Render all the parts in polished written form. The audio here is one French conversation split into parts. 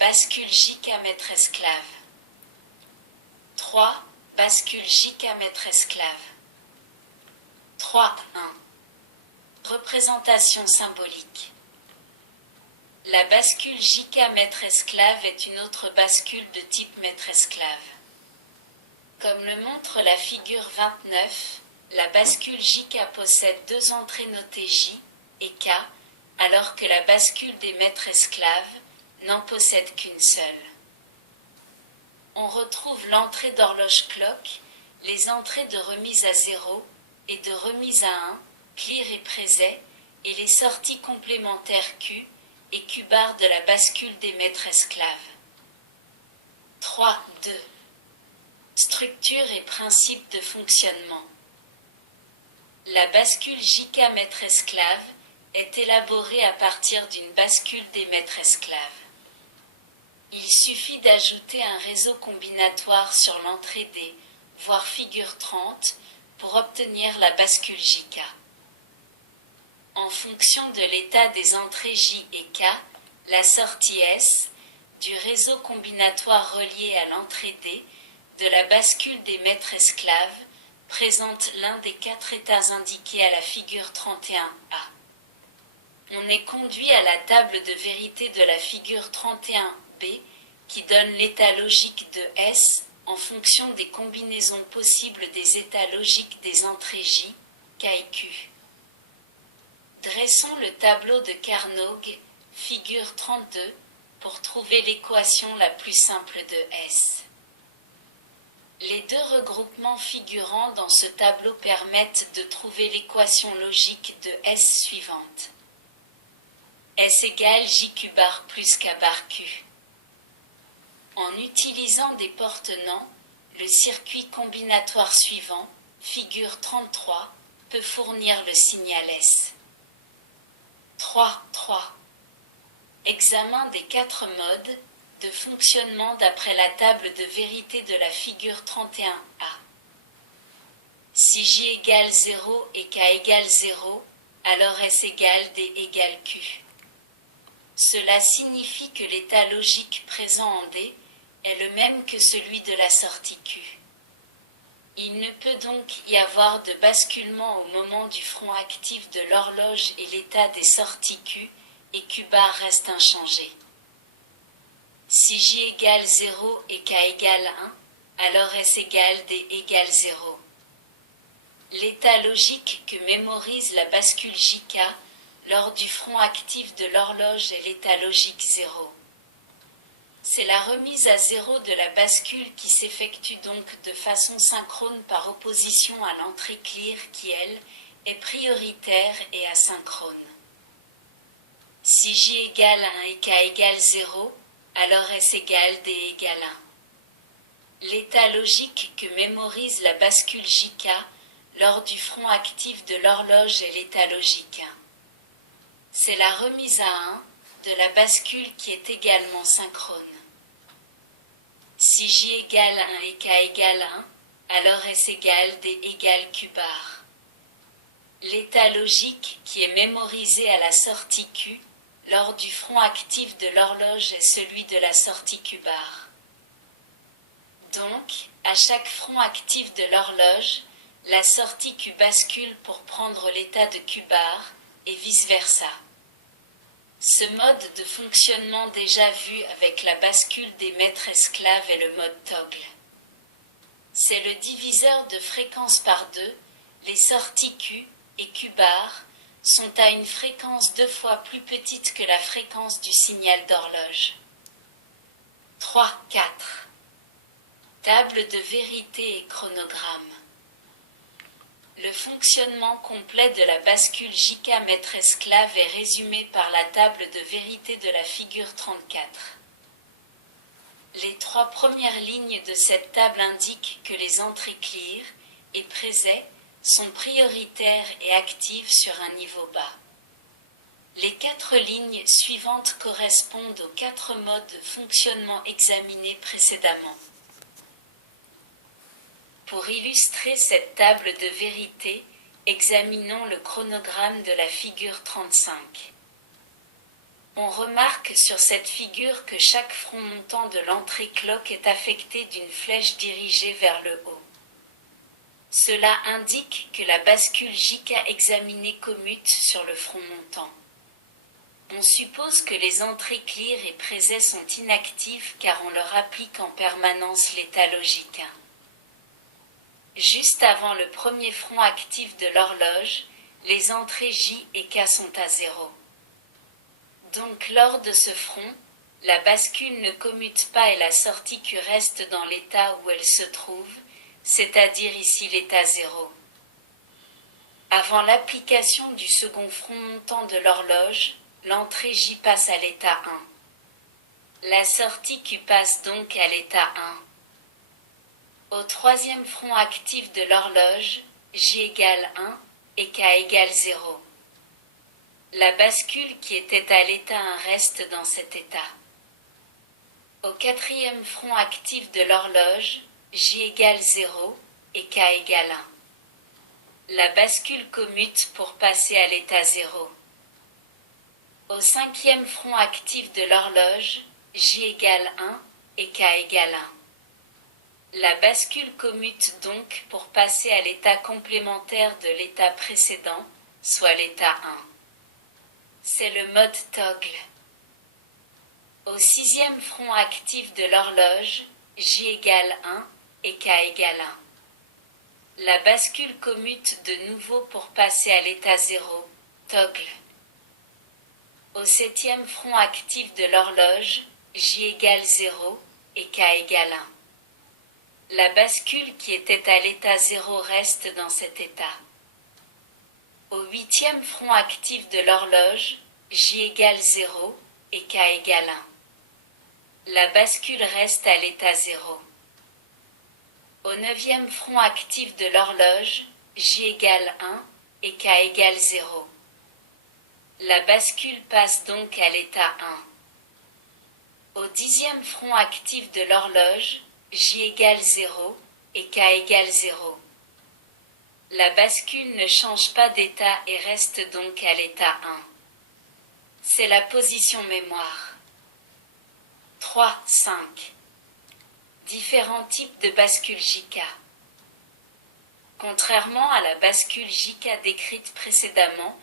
Bascule JK maître-esclave. 3. Bascule JK maître-esclave. 3.1. Représentation symbolique. La bascule JK maître-esclave est une autre bascule de type maître-esclave. Comme le montre la figure 29, la bascule JK possède deux entrées notées J et K, alors que la bascule des maîtres-esclaves n'en possède qu'une seule. On retrouve l'entrée d'horloge clock, les entrées de remise à 0 et de remise à 1, clear et préset, et les sorties complémentaires Q et Q bar de la bascule des maîtres-esclaves. 3.2. Structure et principe de fonctionnement. La bascule JK maître-esclave est élaborée à partir d'une bascule des maîtres-esclaves. Il suffit d'ajouter un réseau combinatoire sur l'entrée D, voire figure 30, pour obtenir la bascule JK. En fonction de l'état des entrées J et K, la sortie S, du réseau combinatoire relié à l'entrée D, de la bascule des maîtres-esclaves, présente l'un des quatre états indiqués à la figure 31A. On est conduit à la table de vérité de la figure 31B, qui donne l'état logique de S en fonction des combinaisons possibles des états logiques des entrées J, K et Q. Dressons le tableau de Carnot, figure 32, pour trouver l'équation la plus simple de S. Les deux regroupements figurant dans ce tableau permettent de trouver l'équation logique de S suivante. S égale JQ bar plus K bar Q. En utilisant des portenants, le circuit combinatoire suivant, figure 33, peut fournir le signal S. 3.3. Examen des quatre modes de fonctionnement d'après la table de vérité de la figure 31A. Si J égale 0 et K égale 0, alors S égale D égale Q. Cela signifie que l'état logique présent en D est le même que celui de la sortie Q. Il ne peut donc y avoir de basculement au moment du front actif de l'horloge et l'état des sorties Q et Q bar reste inchangé. Si J égale 0 et K égale 1, alors S égale D égale 0. L'état logique que mémorise la bascule JK lors du front actif de l'horloge est l'état logique 0. C'est la remise à 0 de la bascule qui s'effectue donc de façon synchrone par opposition à l'entrée clear qui, elle, est prioritaire et asynchrone. Si J égale 1 et K égale 0, alors S égale D égale 1. L'état logique que mémorise la bascule JK lors du front actif de l'horloge est l'état logique 1. C'est la remise à 1 de la bascule qui est également synchrone. Si J égale 1 et K égale 1, alors S égale D égale Q bar. L'état logique qui est mémorisé à la sortie Q lors du front actif de l'horloge est celui de la sortie Q bar. Donc, à chaque front actif de l'horloge, la sortie Q bascule pour prendre l'état de Q bar, et vice-versa. Ce mode de fonctionnement déjà vu avec la bascule des maîtres-esclaves est le mode toggle. C'est le diviseur de fréquence par deux, les sorties Q et Q bar sont à une fréquence 2 fois plus petite que la fréquence du signal d'horloge. 3.4. Table de vérité et chronogramme. Le fonctionnement complet de la bascule JK maître-esclave est résumé par la table de vérité de la figure 34. Les trois premières lignes de cette table indiquent que les entrées clear et présets sont prioritaires et actives sur un niveau bas. Les quatre lignes suivantes correspondent aux quatre modes de fonctionnement examinés précédemment. Pour illustrer cette table de vérité, examinons le chronogramme de la figure 35. On remarque sur cette figure que chaque front montant de l'entrée clock est affecté d'une flèche dirigée vers le haut. Cela indique que la bascule JK examinée commute sur le front montant. On suppose que les entrées clear et présets sont inactives car on leur applique en permanence l'état logique 1. Juste avant le premier front actif de l'horloge, les entrées J et K sont à 0. Donc lors de ce front, la bascule ne commute pas et la sortie Q reste dans l'état où elle se trouve, c'est-à-dire ici l'état 0. Avant l'application du second front montant de l'horloge, l'entrée J passe à l'état 1. La sortie Q passe donc à l'état 1. Au troisième front actif de l'horloge, J égale 1 et K égale 0. La bascule qui était à l'état 1 reste dans cet état. Au quatrième front actif de l'horloge, J égale 0 et K égale 1. La bascule commute pour passer à l'état 0. Au cinquième front actif de l'horloge, J égale 1 et K égale 1. La bascule commute donc pour passer à l'état complémentaire de l'état précédent, soit l'état 1. C'est le mode toggle. Au sixième front actif de l'horloge, J égale 1 et K égale 1. La bascule commute de nouveau pour passer à l'état 0, toggle. Au septième front actif de l'horloge, J égale 0 et K égale 1. La bascule qui était à l'état 0 reste dans cet état. Au huitième front actif de l'horloge, J égale 0 et K égale 1. La bascule reste à l'état 0. Au neuvième front actif de l'horloge, J égale 1 et K égale 0. La bascule passe donc à l'état 1. Au dixième front actif de l'horloge, J égale 0 et K égale 0. La bascule ne change pas d'état et reste donc à l'état 1. C'est la position mémoire. 3, 5. Différents types de bascule JK. Contrairement à la bascule JK décrite précédemment,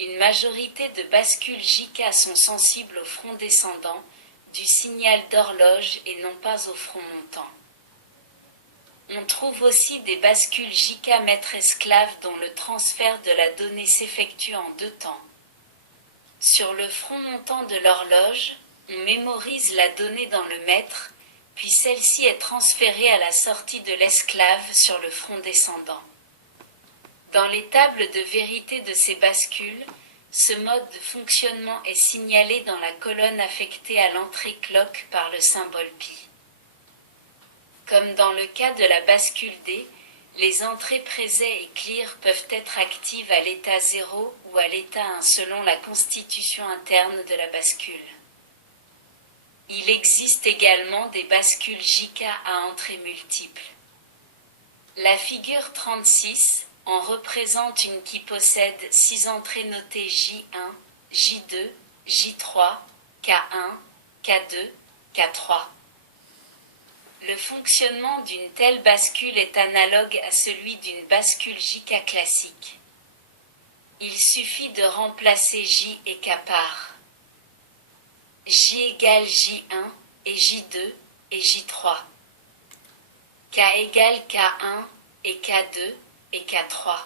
une majorité de bascules JK sont sensibles au front descendant du signal d'horloge et non pas au front montant. On trouve aussi des bascules JK maître-esclave dont le transfert de la donnée s'effectue en deux temps. Sur le front montant de l'horloge, on mémorise la donnée dans le maître, puis celle-ci est transférée à la sortie de l'esclave sur le front descendant. Dans les tables de vérité de ces bascules, ce mode de fonctionnement est signalé dans la colonne affectée à l'entrée clock par le symbole pi. Comme dans le cas de la bascule D, les entrées présets et clear peuvent être actives à l'état 0 ou à l'état 1 selon la constitution interne de la bascule. Il existe également des bascules JK à entrées multiples. La figure 36 en représente une qui possède 6 entrées notées J1, J2, J3, K1, K2, K3. Le fonctionnement d'une telle bascule est analogue à celui d'une bascule JK classique. Il suffit de remplacer J et K par J égale J1 et J2 et J3. K égale K1 et K2 et K3.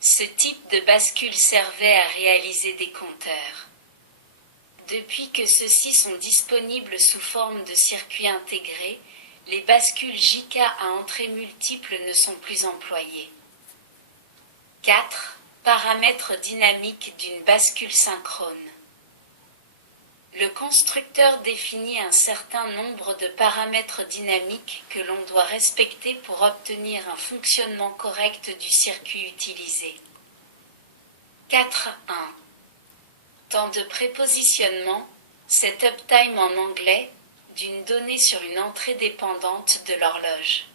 Ce type de bascule servait à réaliser des compteurs. Depuis que ceux-ci sont disponibles sous forme de circuits intégrés, les bascules JK à entrées multiples ne sont plus employées. 4. Paramètres dynamiques d'une bascule synchrone. Le constructeur définit un certain nombre de paramètres dynamiques que l'on doit respecter pour obtenir un fonctionnement correct du circuit utilisé. 4.1. Temps de prépositionnement, c'est uptime en anglais, d'une donnée sur une entrée dépendante de l'horloge.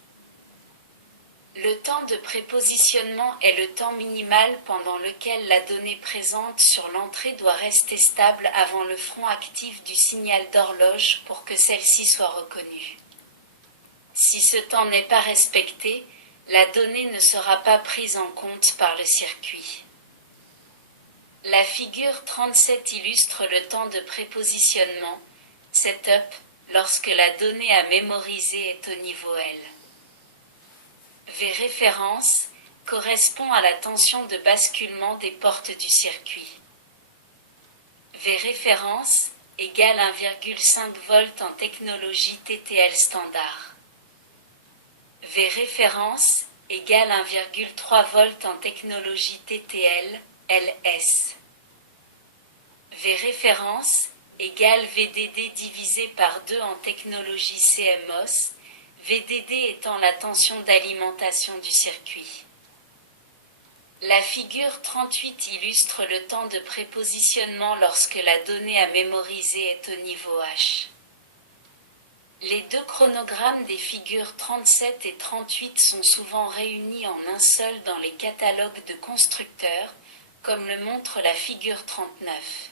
Le temps de prépositionnement est le temps minimal pendant lequel la donnée présente sur l'entrée doit rester stable avant le front actif du signal d'horloge pour que celle-ci soit reconnue. Si ce temps n'est pas respecté, la donnée ne sera pas prise en compte par le circuit. La figure 37 illustre le temps de prépositionnement, setup, lorsque la donnée à mémoriser est au niveau L. V référence correspond à la tension de basculement des portes du circuit. V référence égale 1,5 V en technologie TTL standard. V référence égale 1,3 V en technologie TTL LS. V référence égale VDD divisé par 2 en technologie CMOS, VDD étant la tension d'alimentation du circuit. La figure 38 illustre le temps de prépositionnement lorsque la donnée à mémoriser est au niveau H. Les deux chronogrammes des figures 37 et 38 sont souvent réunis en un seul dans les catalogues de constructeurs, comme le montre la figure 39.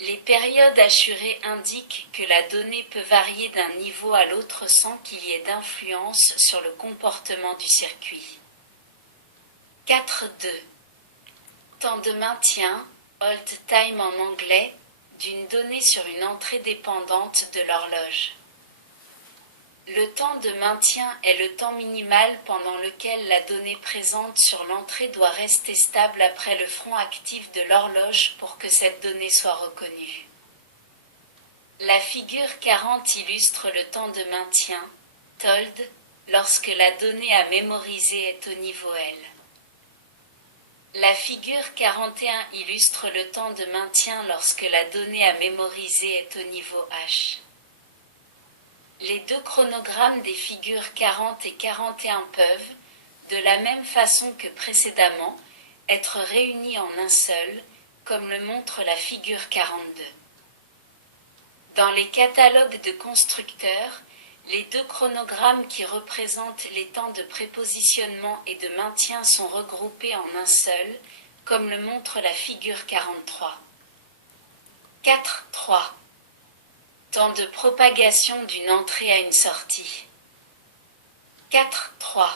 Les périodes assurées indiquent que la donnée peut varier d'un niveau à l'autre sans qu'il y ait d'influence sur le comportement du circuit. 4.2. Temps de maintien, hold time en anglais, d'une donnée sur une entrée dépendante de l'horloge. Le temps de maintien est le temps minimal pendant lequel la donnée présente sur l'entrée doit rester stable après le front actif de l'horloge pour que cette donnée soit reconnue. La figure 40 illustre le temps de maintien, TOLD, lorsque la donnée à mémoriser est au niveau L. La figure 41 illustre le temps de maintien lorsque la donnée à mémoriser est au niveau H. Les deux chronogrammes des figures 40 et 41 peuvent, de la même façon que précédemment, être réunis en un seul, comme le montre la figure 42. Dans les catalogues de constructeurs, les deux chronogrammes qui représentent les temps de prépositionnement et de maintien sont regroupés en un seul, comme le montre la figure 43. 4.3. Temps de propagation d'une entrée à une sortie. 4.3.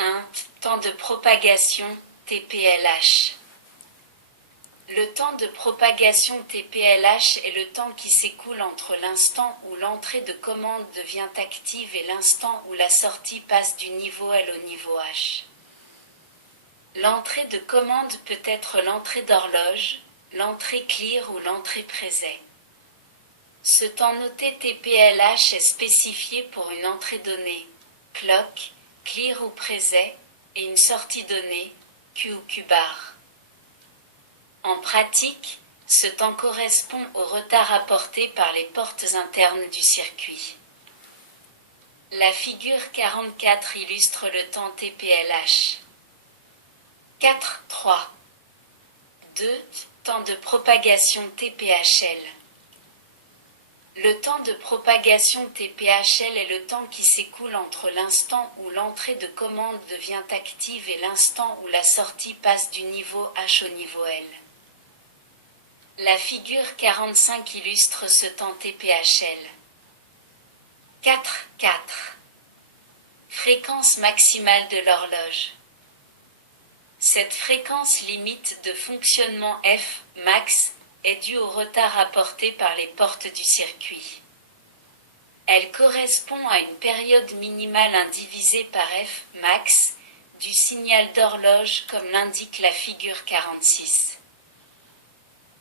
Int. Temps de propagation TPLH. Le temps de propagation TPLH est le temps qui s'écoule entre l'instant où l'entrée de commande devient active et l'instant où la sortie passe du niveau L au niveau H. L'entrée de commande peut être l'entrée d'horloge, l'entrée clear ou l'entrée préset. Ce temps noté TPLH est spécifié pour une entrée donnée, clock, clear ou préset, et une sortie donnée, Q ou Q-bar. En pratique, ce temps correspond au retard apporté par les portes internes du circuit. La figure 44 illustre le temps TPLH. 4.3. 2. Temps de propagation TPHL. Le temps de propagation TPHL est le temps qui s'écoule entre l'instant où l'entrée de commande devient active et l'instant où la sortie passe du niveau H au niveau L. La figure 45 illustre ce temps TPHL. 4.4. Fréquence maximale de l'horloge. Cette fréquence limite de fonctionnement F, max, est due au retard apporté par les portes du circuit. Elle correspond à une période minimale indivisée par F, max, du signal d'horloge comme l'indique la figure 46.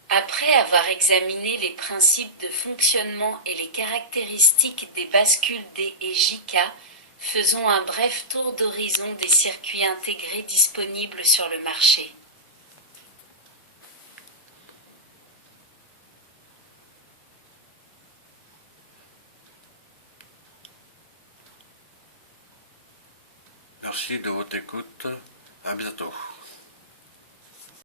Après avoir examiné les principes de fonctionnement et les caractéristiques des bascules D et JK, faisons un bref tour d'horizon des circuits intégrés disponibles sur le marché. Merci de votre écoute. À bientôt.